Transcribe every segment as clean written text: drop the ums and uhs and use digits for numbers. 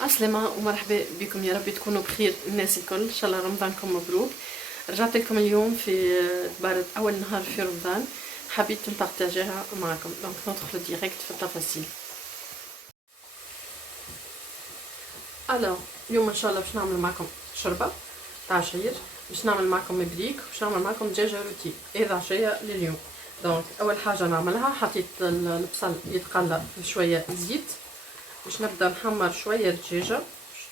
عسلامة ومرحبا بكم، يا رب تكونوا بخير الناس الكل. ان شاء الله رمضانكم مبروك. رجعت لكم اليوم في تبارد اول نهار في رمضان، حبيت نبارطاجيها معكم. دونك ندخل ديريكت في التفاصيل. اليوم ان شاء الله باش نعمل معكم شوربه تاع عشير، باش نعمل معكم مبريك، باش نعمل معكم دجاجه روتي. هذا عشيه لليوم. دونك اول حاجه نعملها، حطيت البصل يتقلى في شويه زيت، باش نبدا نحمر شويه الدجاجه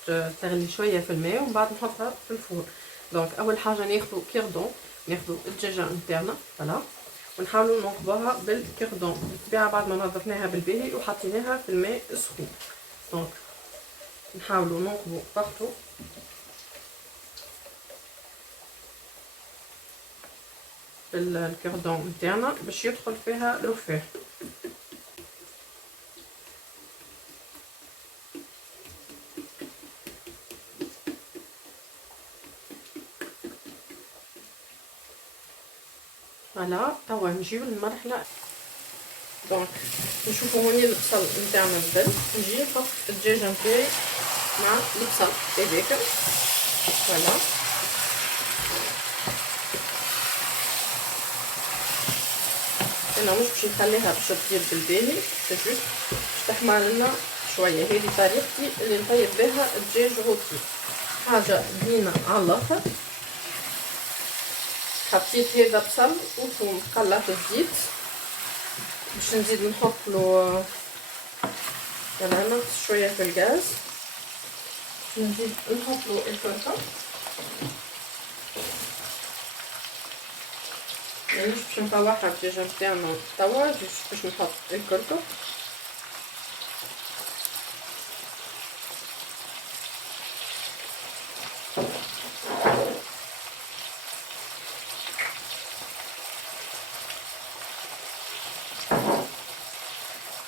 باش تغلي شويه في الماء، ومن بعد نحطها في الفرن. دونك اول حاجه ناخذ كيردون، ناخذ الدجاجه نتاعنا فوالا، ونحاولوا ننقبوها بالكيردون. بالطبيعه بعد ما نظفناها بالباهي وحطيناها في الماء السخون. دونك نحاولوا ننقبوا بارتو بالكيردون نتاعنا باش يدخل فيها الرفاح. فوالا توا نجيو للمرحله. دونك نشوفوا هوني البصل نتاعنا بدل، نجي نحط الدجاجه نتاعي مع البصل هذاك فوالا. انا مش باش نخليها باش تطيب بالباهي، جوست باش تحمر لنا شويه. هذه طريقتي اللي نطيب بها الدجاج روتي، حاجه بنينه على الاخر. حطيت هذا بصل وثوم قلة في الزيت، باش نزيد نحط له نقص شويه في الغاز، نزيد نحط له الكركم. يعني مش باش نطوحها الدجاجه نتاعنا توا، باش نحط الكركم.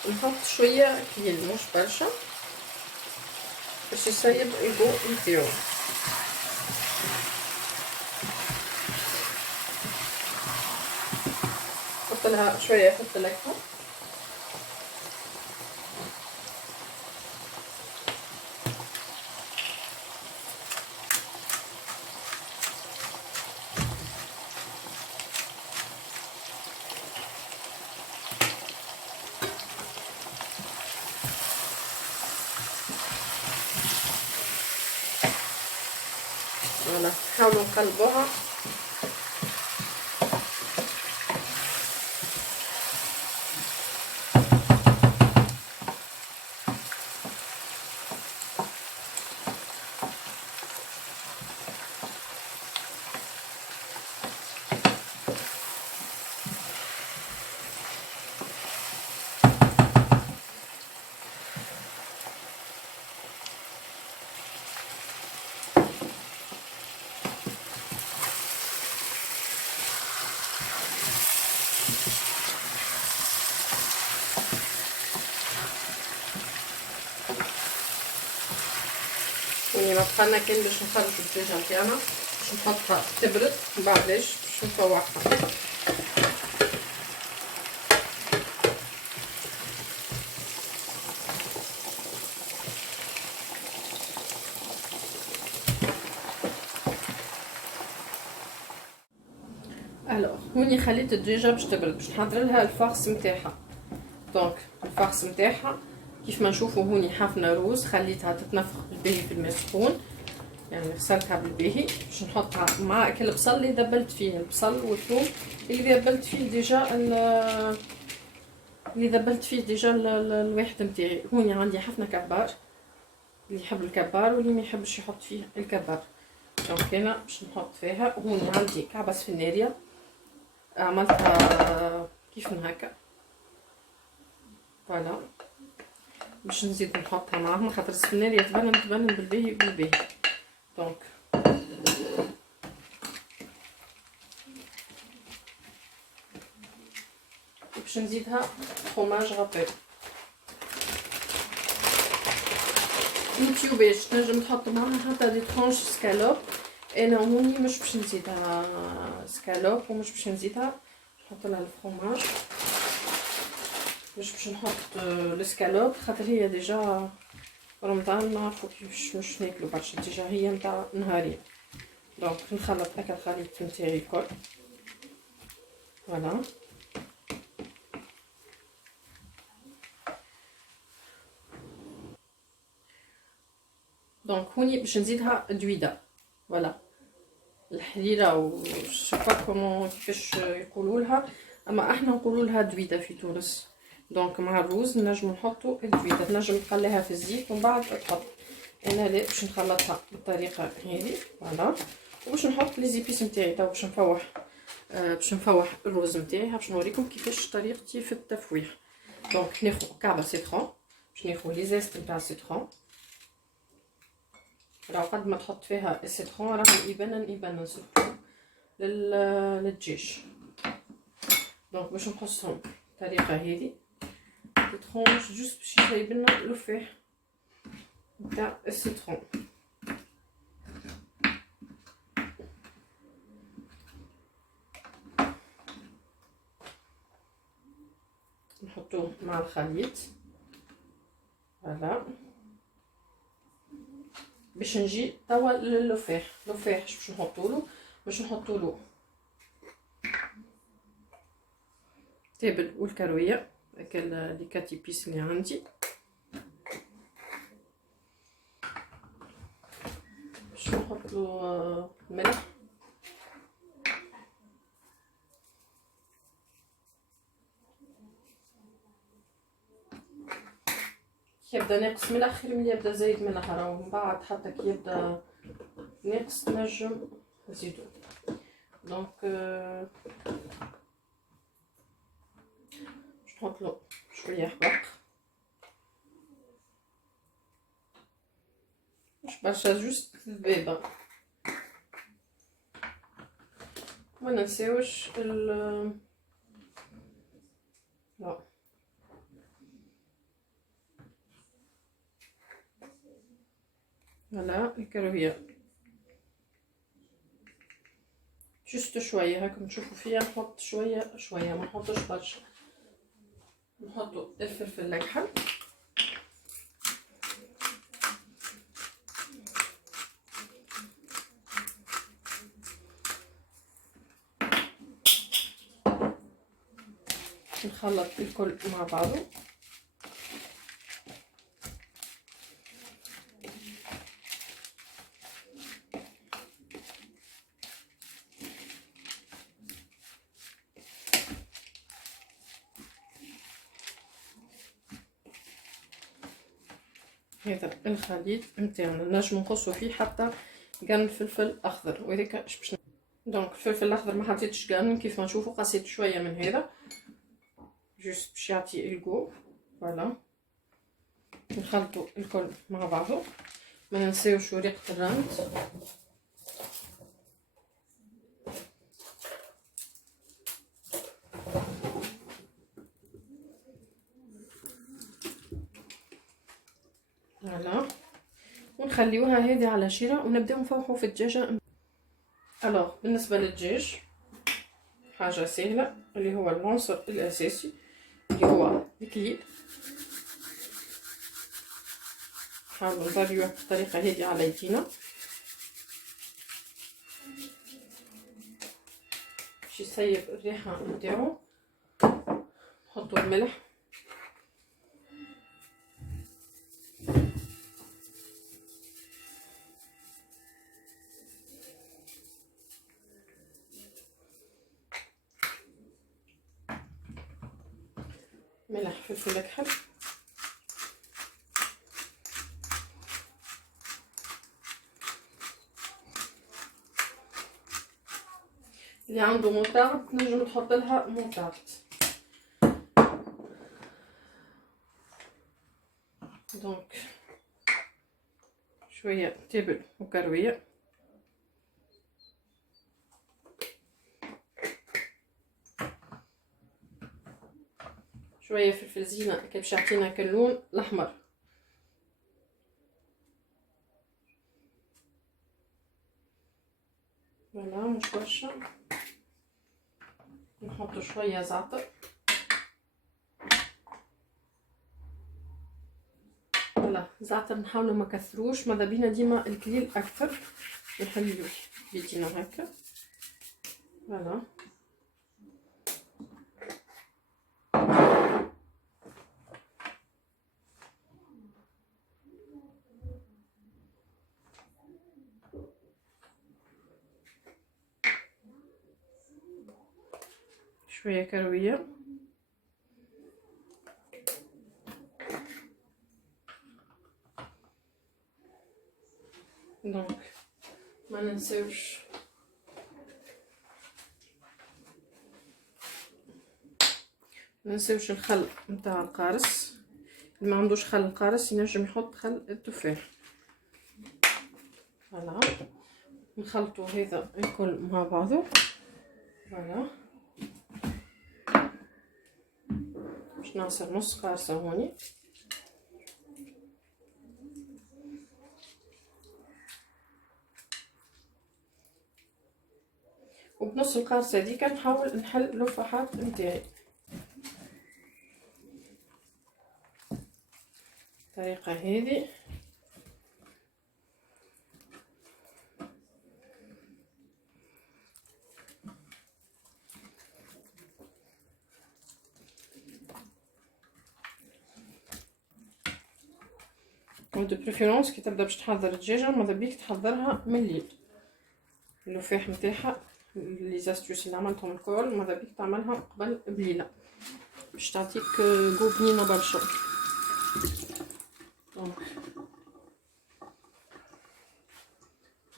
نحط شويه كليل مش برشا باش يسيب الجو نتاعو. نحط لها شويه في التلاكه. فوالا نحاولوا نقلبوها. وني ما بقالنا كان باش نخرجوا الدجاجه نتاعنا، باش نحطها تبرد من بعد باش نطوعها. هوني خليت الدجاجه باش تبرد، باش نحضر لها الفارس نتاعها. دونك الفارس نتاعها كيف ما نشوفوا هوني حفنه روز، خليتها تتنفخ بالباهي في الماء السخون، يعني غسلتها بالباهي باش نحطها مع كل البصل اللي ذبلت فيه، البصل والثوم اللي ذبلت فيه ديجا الواحد نتاعي. هوني عندي حفنه كبار، اللي يحب الكبار واللي ما يحبش يحط فيه الكبار. دونك انا باش نحط فيها. هوني عندي كعبه سفناريه عملتها كيف من هكا فوالا، باش نزيد نحطها معاهم خاطر السفناريه تبنن بالباهي. دونك باش نزيدها فروماج غابي باش تنجم تحط معاها حتى دي ترونش سكالوب. انا هوني مش باش نزيدها سكالوب ومش باش نزيدها، نحط لها الفروماج. مش باش نحط السكالوب خاطر هي ديجا رمضان نعرفو كيفاش مش ناكلو برشا، ديجا هي نتاع نهارين. دونك نخلط هكا الخليط نتاعي الكل. فوالا. دونك هوني باش نزيدها دويدة. فوالا الحريرة و شوفا كومون كيفاش يقولولها، اما احنا نقولولها دويدة في تونس. دونك مع الروز نجمو نحطو الدويدة، تنجم تخليها في الزيت ومن بعد تحط. انا لا باش نخلطها بالطريقة هذه. فوالا. وباش نحط لي زيبيس نتاعي تو باش نفوح الروز نتاعي. باش نوريكم كيفاش طريقتي في التفويح. دونك ناخذ كعبة سيترون، باش ناخذ لي زيست نتاع السيترون. راهو قد ما تحط فيها السيترون راهو يبنن سورتو للدجاج. دونك باش نقصهم بالطريقه هذه ترونش جوست باش يجيب لنا الفيح نتاع السيترون. نحطوه مع الخليط. فوالا باش نجي توا للفيح. الفيح باش نحطولو تابل والكرويه هكا لي كاتي بيس اللي عندي. باش نحطلو ملح. كي يبدا ناقص ملح خير من يبدا زايد ملح، راهو من بعد حتى كي يبدا ناقص نجم نزيدو. دونك باش نحطلو شويه حبق، مش برشا، جوست ذبابه. ما ننساوش لا فوالا الكرويه جوست شويه هاكم تشوفوا فيها. نحط شويه شويه، ما نحطش برشا. نحطو الفلفل الاكحل، نخلط الكل مع بعضه. هذا الخليط نتاعنا نجم نقصو فيه حتى قرن فلفل اخضر، وهذاك باش دونك الفلفل الاخضر ما حطيتش قرن كيف ما نشوفوا، قصيت شويه من هذا جوست باش يعطي الجو. فوالا نخلطوا الكل مع بعضه. ما ننساوش وريقه الرند. فوالا ونخليوها هذه على شيره ونبداو نفوحوا في الدجاجه. الوغ بالنسبه للدجاج حاجه سهله، اللي هو العنصر الاساسي اللي هو الكليب. نحاولوا نطريوه بالطريقه هذه على يدينا باش يسيب الريحه نتاعو. نحطوا الملح، ملح فلفل اكحل، اللي عنده موطارد تنجم تحط لها موطارد. دونك شويه تابل وكرويه، شويه فلفل زينه كي باش يعطينا كاللون الاحمر. فوالا مش برشا. نحط شويه زعتر، فوالا زعتر نحاولوا ما كثروش، ماذا بينا ديما القليل اكثر نحلو بيدينا هكا. فوالا شويه كرويه. دونك ما ننساوش الخل نتاع القارص. اللي ما عندوش خل القارص ينجم يحط خل التفاح. فوالا نخلطوا هذا الكل مع بعضه. فوالا باش نعصر نص قارصه هوني. وبنص القارصه هذيك نحاول نحل اللفاحات نتاعي الطريقه هذه. ودو بريفيرونس كي تبدا باش تحضر الدجاجه ماذا بيك تحضرها من الليل. اللفاح نتاعها لي زاستوس اللي عملتهم الكل ماذا بيك تعملها قبل بليله باش تعطيك جو بنينه برشا.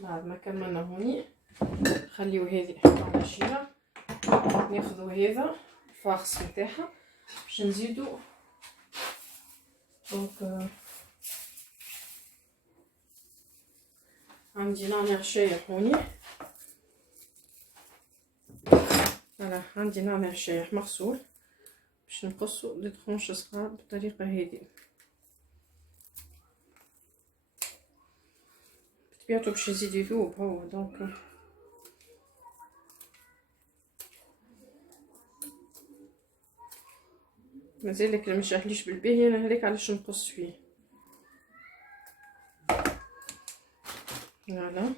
بعد ما كملنا هوني نخليو هذه على شيله. ناخذو هذا الفاخس نتاعها باش نزيدو. دونك عندي نعناع شايح هوني. فوالا عندي نعناع شايح مغسول باش نقصو لي طرونش صغار بالطريقه هذه. بطبيعتو باش يزيد يذوب هو. دونك مازالك اللي مش اهليش بالباهي انا هذاك علاش نقص فيه. فوالا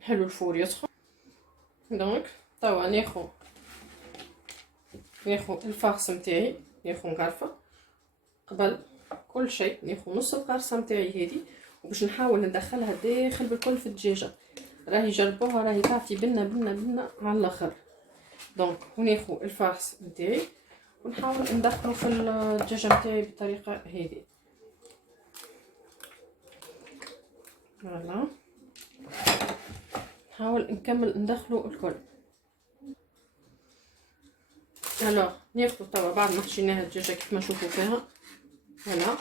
نحلو الفور يسخن. دونك توا ناخذ الفاخس نتاعي، ناخذ مغرفه قبل كل شيء ناخذ نص القرصه نتاعي هذه وباش نحاول ندخلها داخل بالكل في الدجاجه. راهي جربوها راهي تعطي بنه بنه بنه على الاخر. دونك وناخذ الفاخس نتاعي ونحاول ندخله في الدجاجه نتاعي بالطريقه هذه. فوالا نحاول نكمل ندخله الكل. الوغ ناخذ توا بعد ما حشيناها الدجاجه كيف ما نشوفوا فيها. فوالا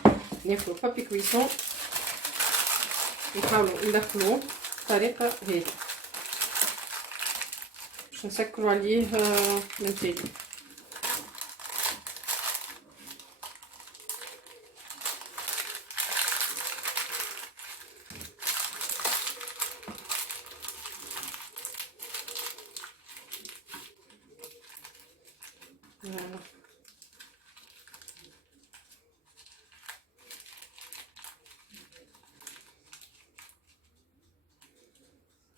ناخذ بابي كويسون نحاولوا ندخلوه بالطريقه هذه باش نسكروا عليه من تاني.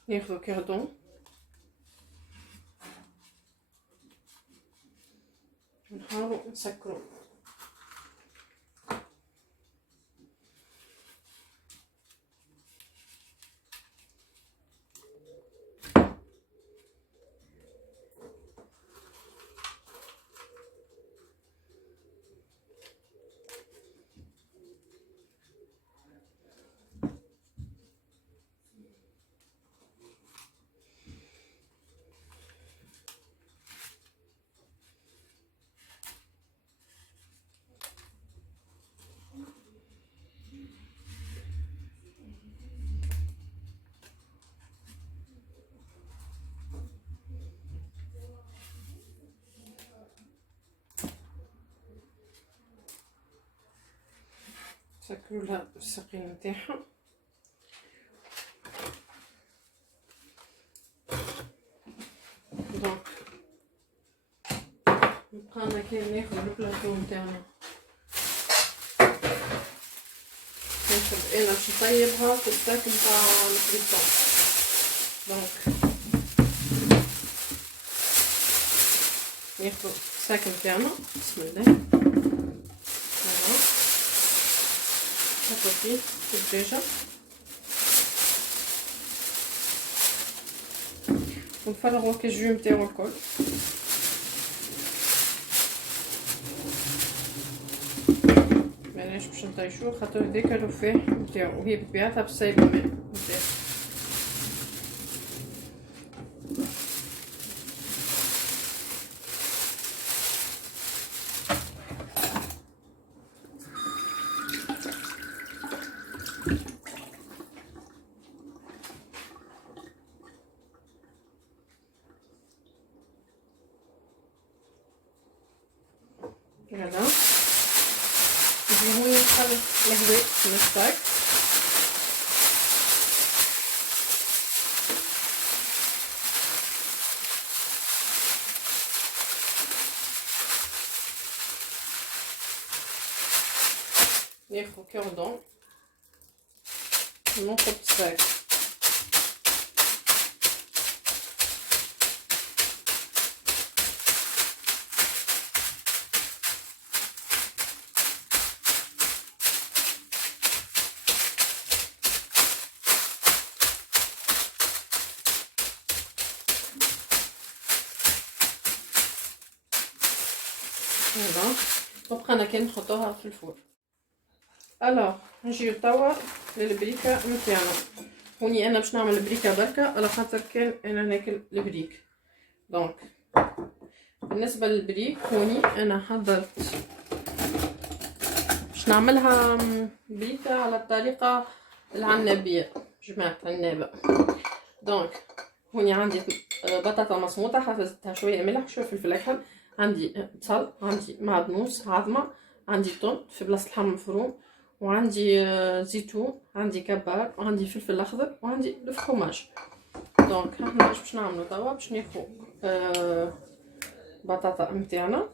ناخذ كردون ونحاولوا نسكروا. نسكروا لها الساقين نتاعها. كان ناخد البلاطو نتاعنا، ناخد انا باش نطيبها في الساك نتاع الفريتون. دونك ناخدو الساك نتاعنا، بسم الله، فوالا، نحطو فيه الدجاجة ونفرغو الكاجو نتاعو الكل. معناش باش نطيشوه خاطر هذاك الرفاح نتاعو وهي بطبيعتها بسايبة الماء نتاعو. هذا نجي هون نخلط الهواء في الصاك، ناخذ كوردون وننقض الصاك. هذا وبقينا كي نحطوها في الفرن. الوغ نجيو توا للبريكه نتاعنا. هوني انا باش نعمل البريكه بركه على خاطر كان انا ناكل البريك. دونك بالنسبه للبريك هوني انا حضرت باش نعملها بريكه على الطريقه العنابيه، جماعه العنابه. دونك هوني عندي بطاطا مصموطه، حفظتها شويه ملح شويه فلفل احمر، عندي بصل، عندي معدنوس عظمه، عندي طن في بلاصه اللحم مفروم، وعندي زيتون، عندي كبار، وعندي فلفل اخضر، وعندي الفرماج. دونك احنا باش نعملو توا باش ناخذ بطاطا نتاعنا.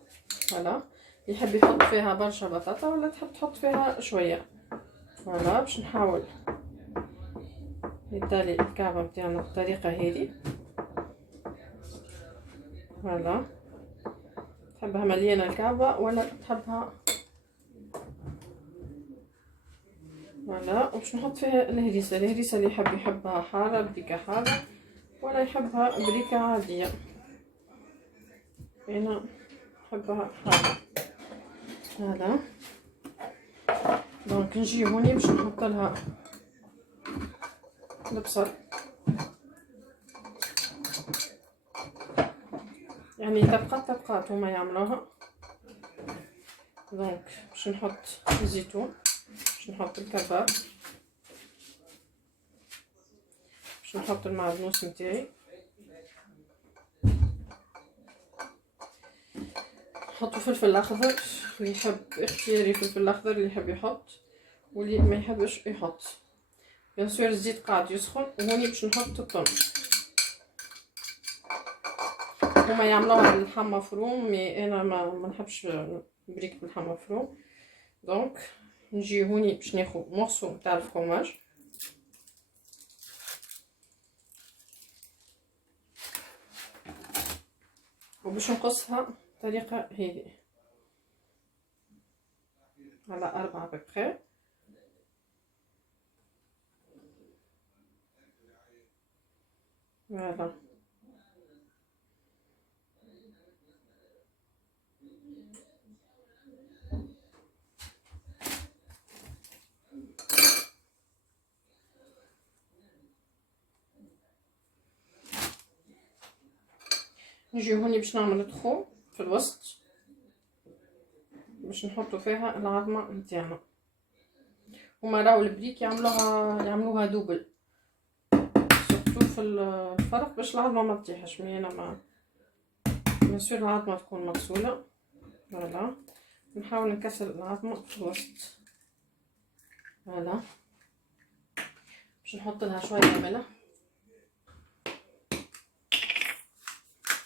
فوالا يحب يحط فيها برشا بطاطا ولا تحب تحط فيها شويه. فوالا باش نحاول يطالي الكعبه نتاعنا بالطريقه هذه. فوالا تحبها مليانه الكعبه ولا تحبها، فوالا. وباش نحط فيها الهريسه اللي يحبها حاره بريكه حاره ولا يحبها بريكه عاديه. انا نحبها حاره. هذا دونك نجي هوني باش نحط لها البصل، يعني طبقات هما يعملوها. دونك باش نحط الزيتون، باش نحط الكباب، باش نحط المعدنوس نتاعي، نحط فلفل اخضر اللي يحب اختياري، فلفل الاخضر اللي يحب يحط واللي ما يحبش يحط. بيان سور الزيت قاعد يسخن وهوني باش نحط الثوم. هما يعملوها باللحم مفروم مي انا ما نحبش بريك باللحم مفروم. دونك نجي هوني باش ناخذ مورسو تاع الفرماج، وباش نقصها بطريقه هذه على 4 بكري. فوالا نجي هوني باش نعمل التخو في الوسط باش نحطو فيها العظمه نتاعنا. هما راهو البريك يعملوها دوبل سورتو في الفرق باش العظمه ما تطيحش. مي انا ما بيان العظمه تكون مغسوله. فوالا نحاول نكسر العظمه في الوسط. فوالا باش نحط لها شويه ملح،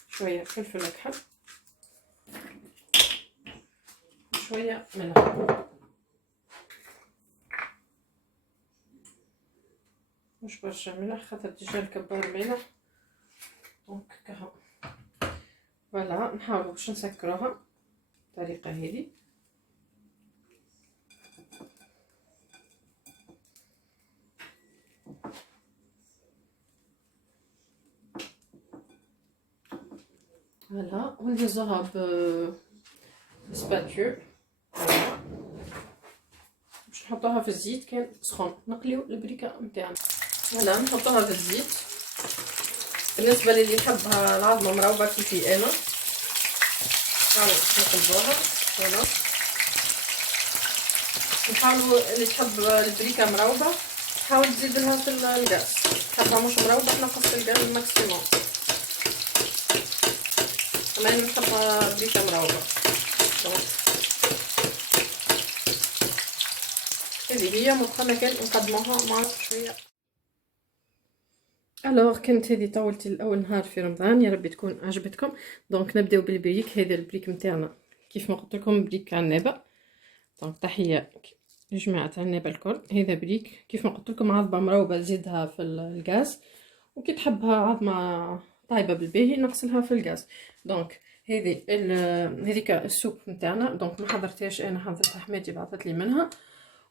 شويه فلفل اكحل، شويه ملح، مش برشا ملح خاطر ديجا الكبار مالح. دونك كهو فوالا نحاولو باش نسكروها بالطريقه هذه. فوالا ونهزوها بسباتول. فوالا باش نحطوها في الزيت كان سخون، نقليو البريكه نتاعنا. فوالا نحطوها في الزيت. بالنسبه للي يحبها العظمه مروبه كيفي انا نقلبوها. فوالا نحاولوا اللي تحب البريكه مروبه حاول تزيد لها في الغاز، تحبها مش مروبه نقص الغاز الماكسيموم. اما انا نحبها بريكه مروبه. هذه هي مدخلة كان نقدموها مع شويه. الوغ كانت هذه طاولتي الاول نهار في رمضان، يا ربي تكون عجبتكم. دونك نبداو بالبريك. هذا البريك نتاعنا كيف ما قلت لكم بريك عنابه. دونك تحيه لجماعه عنابه الكل. هذا بريك كيف ما قلت لكم عظمه مروبه زيدها في الغاز، وكي تحبها عظمه طايبه بالباهي نغسلها في الغاز. دونك هذيك السوب نتاعنا. دونك ما حضرتهاش انا، حضرتها حماتي بعثت لي منها.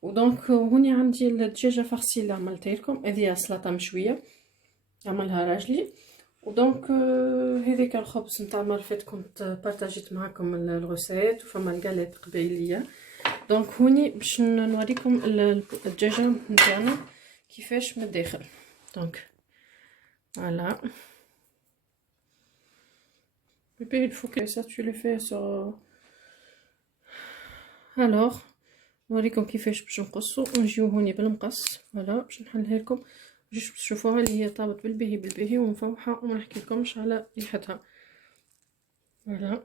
ودونك هوني عندي الدجاجه فرسي اللي عملتها لكم. هذه سلطه مشويه عملها راجلي. ودونك هذيك الخبز نتاع المره فات كنت بارطاجيت معكم الغوسيت، وفما القالات قبيليه. دونك هوني باش نوريكم الدجاجه نتاعنا كيفاش من الداخل. دونك فوالا بيبي il faut que ça tu le fais sur. alors نوريكم كيفاش باش نقصو ونجيو هوني بالمقص. فوالا باش نحلها لكم باش تشوفوها اللي هي طابت بالباهي ومفوحه، وما نحكي لكمش على ريحتها. فوالا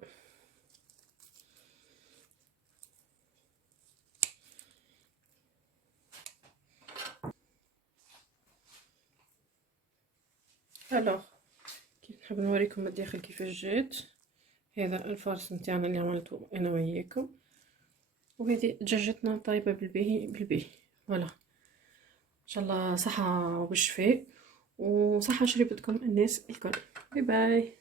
الوغ كيف نحب نوريكم الداخل كيفاش جات. هذا الفرص نتاعنا اللي عملته انا وياكم، وهذه دجاجتنا طايبه بالباهي. فوالا ان شاء الله صحه وبالشفاء وصحه شريبتكم الناس الكل. باي باي.